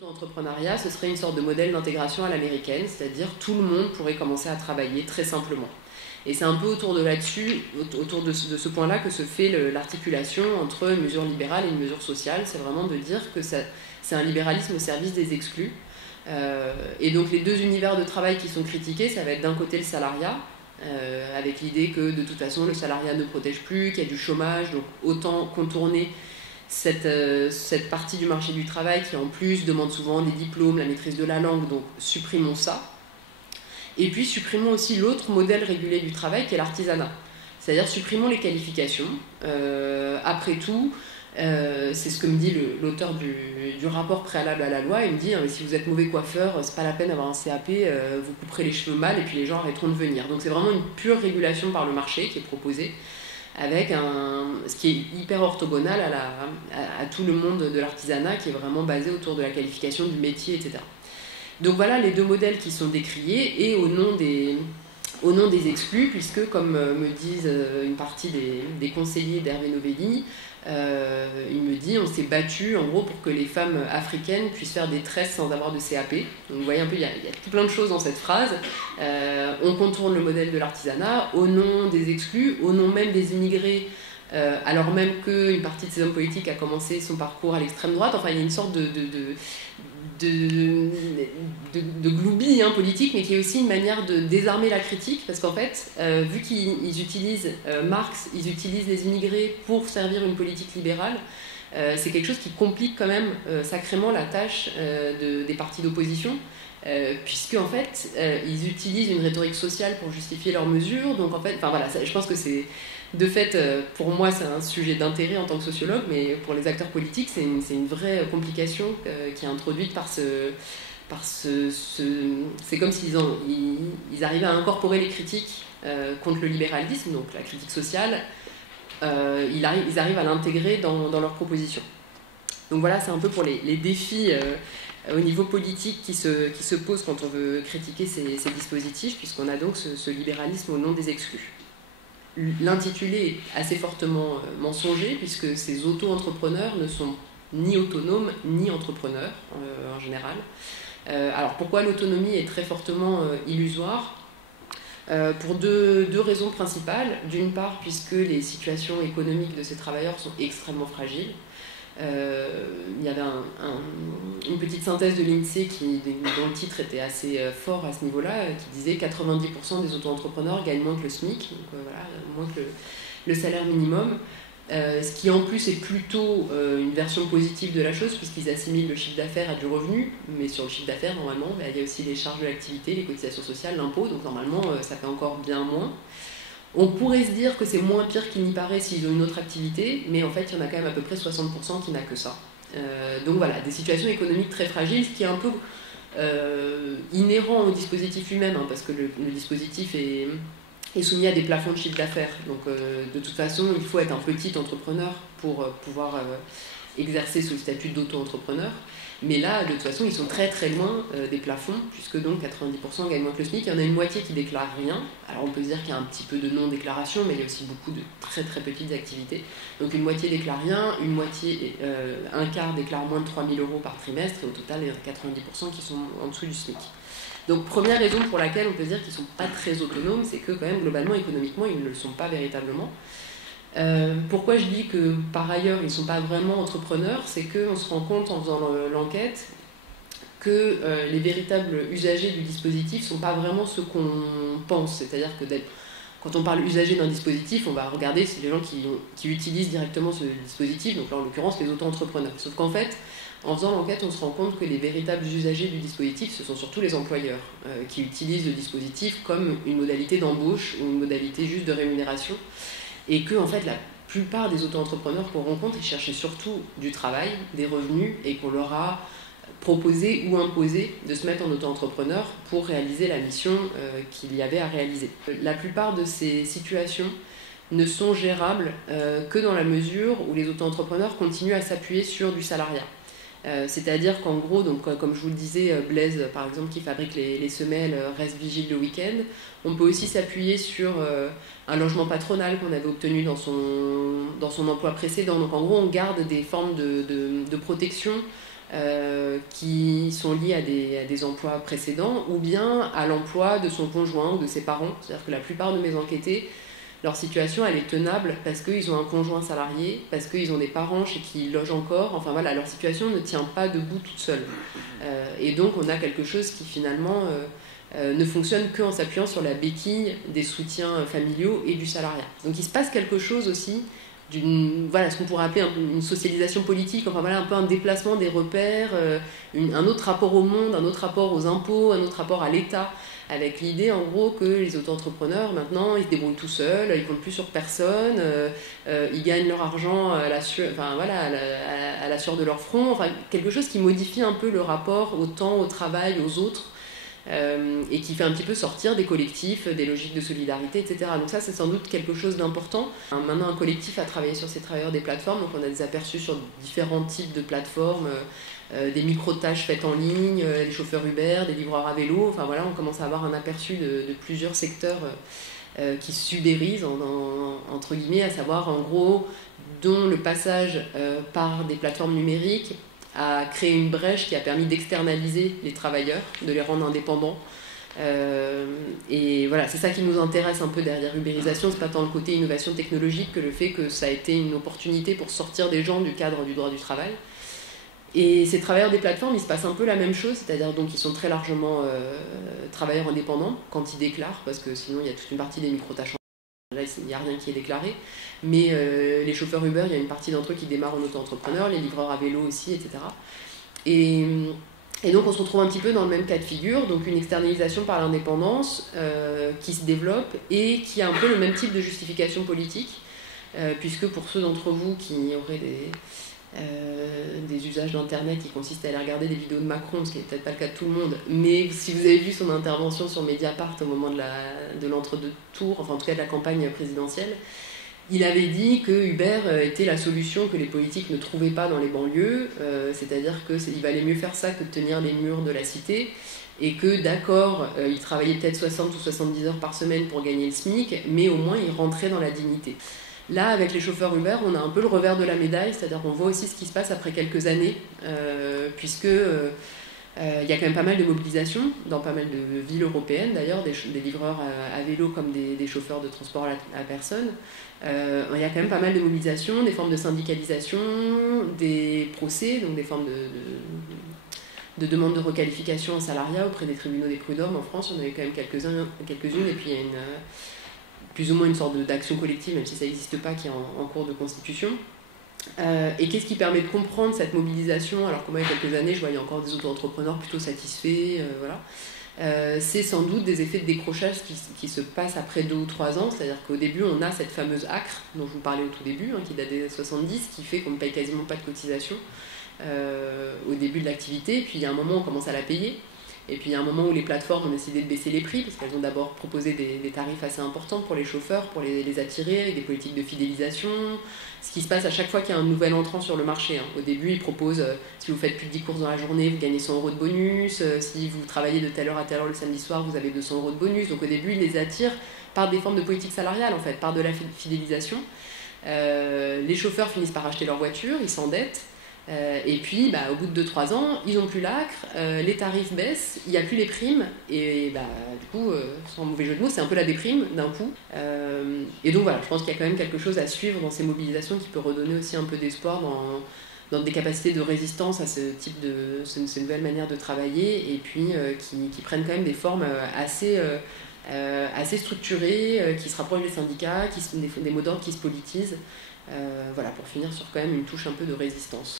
L'auto-entrepreneuriat, ce serait une sorte de modèle d'intégration à l'américaine, c'est-à-dire tout le monde pourrait commencer à travailler très simplement. Et c'est un peu autour de ce point-là que se fait l'articulation entre une mesure libérale et une mesure sociale. C'est vraiment de dire que c'est un libéralisme au service des exclus. Et donc les deux univers de travail qui sont critiqués, ça va être d'un côté le salariat, avec l'idée que de toute façon le salariat ne protège plus, qu'il y a du chômage, donc autant contourner cette partie du marché du travail qui en plus demande souvent des diplômes, la maîtrise de la langue, donc supprimons ça. Et puis supprimons aussi l'autre modèle régulé du travail qui est l'artisanat. C'est-à-dire supprimons les qualifications. Après tout, c'est ce que me dit l'auteur du rapport préalable à la loi. Il me dit si vous êtes mauvais coiffeur, c'est pas la peine d'avoir un CAP, vous couperez les cheveux mal et puis les gens arrêteront de venir. Donc c'est vraiment une pure régulation par le marché qui est proposée, avec ce qui est hyper orthogonal à tout le monde de l'artisanat, qui est vraiment basé autour de la qualification du métier, etc. Donc voilà les deux modèles qui sont décriés, et au nom des exclus, puisque comme me disent une partie des conseillers d'Hervé Novelli, il me dit on s'est battu en gros pour que les femmes africaines puissent faire des tresses sans avoir de CAP. Donc vous voyez un peu, il y a tout plein de choses dans cette phrase. On contourne le modèle de l'artisanat au nom des exclus, au nom même des immigrés, alors même qu'une partie de ces hommes politiques a commencé son parcours à l'extrême droite. Enfin, il y a une sorte de gloubie politique, mais qui est aussi une manière de désarmer la critique, parce qu'en fait, vu qu'ils utilisent Marx, ils utilisent les immigrés pour servir une politique libérale, c'est quelque chose qui complique quand même sacrément la tâche des partis d'opposition, puisque en fait, ils utilisent une rhétorique sociale pour justifier leurs mesures. Donc en fait, voilà, je pense que c'est de fait, pour moi, c'est un sujet d'intérêt en tant que sociologue, mais pour les acteurs politiques, c'est une vraie complication qui est introduite par ce. C'est comme s'ils arrivaient à incorporer les critiques contre le libéralisme, donc la critique sociale, ils arrivent à l'intégrer dans leurs propositions. Donc voilà, c'est un peu pour les défis au niveau politique qui se posent quand on veut critiquer ces dispositifs, puisqu'on a donc ce libéralisme au nom des exclus. L'intitulé est assez fortement mensonger, puisque ces auto-entrepreneurs ne sont ni autonomes ni entrepreneurs en général. Alors pourquoi l'autonomie est très fortement illusoire ? Pour deux raisons principales. D'une part, puisque les situations économiques de ces travailleurs sont extrêmement fragiles. Il y avait une petite synthèse de l'INSEE dont le titre était assez fort à ce niveau-là, qui disait 90% des auto-entrepreneurs gagnent moins que le SMIC, donc voilà, moins que le salaire minimum, ce qui en plus est plutôt une version positive de la chose, puisqu'ils assimilent le chiffre d'affaires à du revenu, mais sur le chiffre d'affaires, normalement, il y a aussi les charges de l'activité, les cotisations sociales, l'impôt, donc normalement, ça fait encore bien moins. On pourrait se dire que c'est moins pire qu'il n'y paraît s'ils ont une autre activité, mais en fait, il y en a quand même à peu près 60% qui n'a que ça. Donc voilà, des situations économiques très fragiles, ce qui est un peu inhérent au dispositif lui-même, parce que le dispositif est soumis à des plafonds de chiffre d'affaires. Donc de toute façon, il faut être un petit entrepreneur pour pouvoir exercer ce statut d'auto-entrepreneur. Mais là, de toute façon, ils sont très très loin des plafonds, puisque donc 90% gagnent moins que le SMIC. Il y en a une moitié qui ne déclare rien. Alors on peut se dire qu'il y a un petit peu de non-déclaration, mais il y a aussi beaucoup de très très petites activités. Donc une moitié déclare rien, un quart déclare moins de 3 000 € par trimestre, et au total, il y en a 90% qui sont en dessous du SMIC. Donc première raison pour laquelle on peut dire qu'ils ne sont pas très autonomes, c'est que quand même globalement, économiquement, ils ne le sont pas véritablement. Pourquoi je dis que par ailleurs ils ne sont pas vraiment entrepreneurs, c'est qu'on se rend compte en faisant l'enquête que les véritables usagers du dispositif ne sont pas vraiment ceux qu'on pense. C'est-à-dire que quand on parle usager d'un dispositif, on va regarder si les gens qui utilisent directement ce dispositif, donc là en l'occurrence les auto-entrepreneurs. Sauf qu'en fait, en faisant l'enquête, on se rend compte que les véritables usagers du dispositif, ce sont surtout les employeurs qui utilisent le dispositif comme une modalité d'embauche ou une modalité juste de rémunération. Et que en fait, la plupart des auto-entrepreneurs qu'on rencontre, ils cherchaient surtout du travail, des revenus, et qu'on leur a proposé ou imposé de se mettre en auto-entrepreneur pour réaliser la mission qu'il y avait à réaliser. La plupart de ces situations ne sont gérables que dans la mesure où les auto-entrepreneurs continuent à s'appuyer sur du salariat. C'est-à-dire qu'en gros, donc, comme je vous le disais, Blaise, par exemple, qui fabrique les semelles, reste vigile le week-end. On peut aussi s'appuyer sur un logement patronal qu'on avait obtenu dans son emploi précédent. Donc en gros, on garde des formes de protection qui sont liés à des emplois précédents ou bien à l'emploi de son conjoint ou de ses parents. C'est-à-dire que la plupart de mes enquêtés, leur situation elle est tenable parce qu'ils ont un conjoint salarié, parce qu'ils ont des parents chez qui ils logent encore. Enfin voilà, leur situation ne tient pas debout toute seule. Et donc on a quelque chose qui finalement ne fonctionne qu'en s'appuyant sur la béquille des soutiens familiaux et du salariat. Donc il se passe quelque chose aussi ce qu'on pourrait appeler une socialisation politique, enfin voilà, un peu un déplacement des repères, un autre rapport au monde, un autre rapport aux impôts, un autre rapport à l'État, avec l'idée en gros que les auto-entrepreneurs maintenant ils se débrouillent tout seuls, ils comptent plus sur personne, ils gagnent leur argent à la sueur de leur front, enfin quelque chose qui modifie un peu le rapport au temps, au travail, aux autres. Et qui fait un petit peu sortir des collectifs, des logiques de solidarité, etc. Donc ça, c'est sans doute quelque chose d'important. Maintenant, un collectif a travaillé sur ces travailleurs des plateformes, donc on a des aperçus sur différents types de plateformes, des micro-tâches faites en ligne, des chauffeurs Uber, des livreurs à vélo, enfin voilà, on commence à avoir un aperçu de plusieurs secteurs qui se subérisent, entre guillemets, à savoir en gros, dont le passage par des plateformes numériques a créé une brèche qui a permis d'externaliser les travailleurs, de les rendre indépendants. Et voilà, c'est ça qui nous intéresse un peu derrière Uberisation, c'est pas tant le côté innovation technologique que le fait que ça a été une opportunité pour sortir des gens du cadre du droit du travail. Et ces travailleurs des plateformes, il se passe un peu la même chose, c'est-à-dire donc ils sont très largement travailleurs indépendants quand ils déclarent, parce que sinon il y a toute une partie des micro-tâches. Là, il n'y a rien qui est déclaré, mais les chauffeurs Uber, il y a une partie d'entre eux qui démarrent en auto-entrepreneur, les livreurs à vélo aussi, etc. Et donc on se retrouve un petit peu dans le même cas de figure, donc une externalisation par l'indépendance qui se développe et qui a un peu le même type de justification politique, puisque pour ceux d'entre vous qui auraient des usages d'internet qui consistent à aller regarder des vidéos de Macron, ce qui n'est peut-être pas le cas de tout le monde, mais si vous avez vu son intervention sur Mediapart au moment de l'entre-deux tours, enfin en tout cas de la campagne présidentielle, il avait dit que Uber était la solution que les politiques ne trouvaient pas dans les banlieues, c'est-à-dire qu'il valait mieux faire ça que de tenir les murs de la cité, et que d'accord, il travaillait peut-être 60 ou 70 heures par semaine pour gagner le SMIC, mais au moins il rentrait dans la dignité. Là, avec les chauffeurs Uber, on a un peu le revers de la médaille, c'est-à-dire qu'on voit aussi ce qui se passe après quelques années, puisque il y a quand même pas mal de mobilisation dans pas mal de villes européennes, d'ailleurs, des livreurs à vélo comme des chauffeurs de transport à personne. Il y a quand même pas mal de mobilisation, des formes de syndicalisation, des procès, donc des formes de demande de requalification en salariat auprès des tribunaux des prud'hommes. En France, on avait quand même quelques-unes, et puis il y a plus ou moins une sorte d'action collective, même si ça n'existe pas, qui est en cours de constitution. Et qu'est-ce qui permet de comprendre cette mobilisation, alors que moi, il y a quelques années, je voyais encore des auto-entrepreneurs plutôt satisfaits, voilà. C'est sans doute des effets de décrochage qui se passent après 2 ou 3 ans, c'est-à-dire qu'au début, on a cette fameuse ACRE, dont je vous parlais au tout début, qui date des années 70, qui fait qu'on ne paye quasiment pas de cotisation au début de l'activité, et puis il y a un moment où on commence à la payer. Et puis il y a un moment où les plateformes ont décidé de baisser les prix, parce qu'elles ont d'abord proposé des tarifs assez importants pour les chauffeurs, pour les attirer, avec des politiques de fidélisation. Ce qui se passe à chaque fois qu'il y a un nouvel entrant sur le marché. Au début, ils proposent, si vous faites plus de 10 courses dans la journée, vous gagnez 100 euros de bonus. Si vous travaillez de telle heure à telle heure le samedi soir, vous avez 200 euros de bonus. Donc au début, ils les attirent par des formes de politique salariale, en fait, par de la fidélisation. Les chauffeurs finissent par acheter leur voiture, ils s'endettent. Et puis, au bout de 2-3 ans, ils n'ont plus l'ACRE, les tarifs baissent, il n'y a plus les primes, et du coup, sans mauvais jeu de mots, c'est un peu la déprime d'un coup. Et donc voilà, je pense qu'il y a quand même quelque chose à suivre dans ces mobilisations qui peut redonner aussi un peu d'espoir dans des capacités de résistance à ce type ces nouvelles manières de travailler, et puis qui prennent quand même des formes assez structurées, qui se rapprochent des syndicats, des mots d'ordre qui se politisent. Voilà, pour finir sur quand même une touche un peu de résistance.